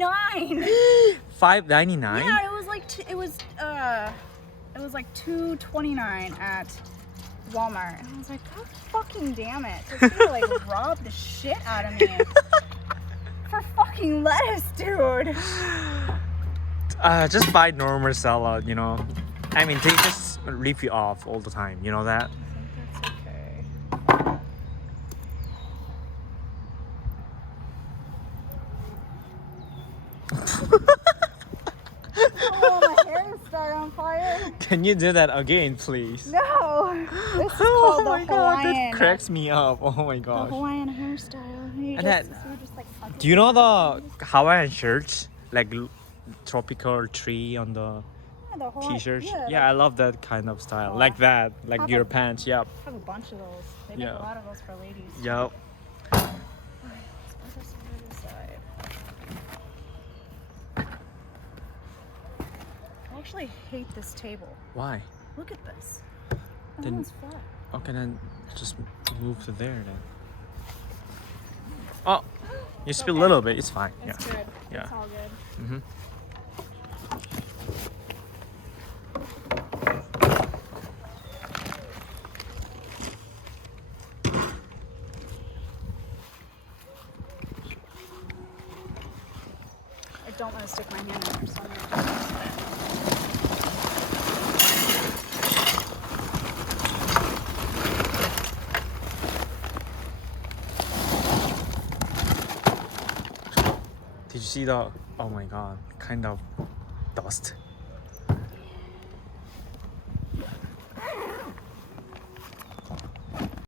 $5.99. $5.99? Yeah, it was like $2.29 at Walmart. And I was like, God fucking damn it. It's gonna like rob the shit out of me. For fucking lettuce, dude. Just buy normal salad, you know. I mean, they just rip you off all the time, you know that? I think that's okay. Oh, my hair is starting on fire. Can you do that again, please? No. This is Oh called my the god, Hawaiian. that cracks me up. Oh my The gosh. Hawaiian hairstyle. You And just, that- so you just like tuck it Do you know in. the Hawaiian shirts? Like tropical tree on the Yeah, the Hawaiian, t-shirts? Yeah, Yeah, I love that kind of style. Oh. Like that. Like Have your a- pants, yep. I have a bunch of those. They make Yeah. a lot of those for ladies. Yep. Other side. I actually hate this table. Why? Look at this. Then- That one's flat. Okay, then just move to there then. Oh, you spill a okay. little bit. It's fine. It's Yeah. good. Yeah. It's all good. Mm-hmm. I don't want to stick my hand in there, so I'm gonna just Did you see the? Oh my god! Kind of dust.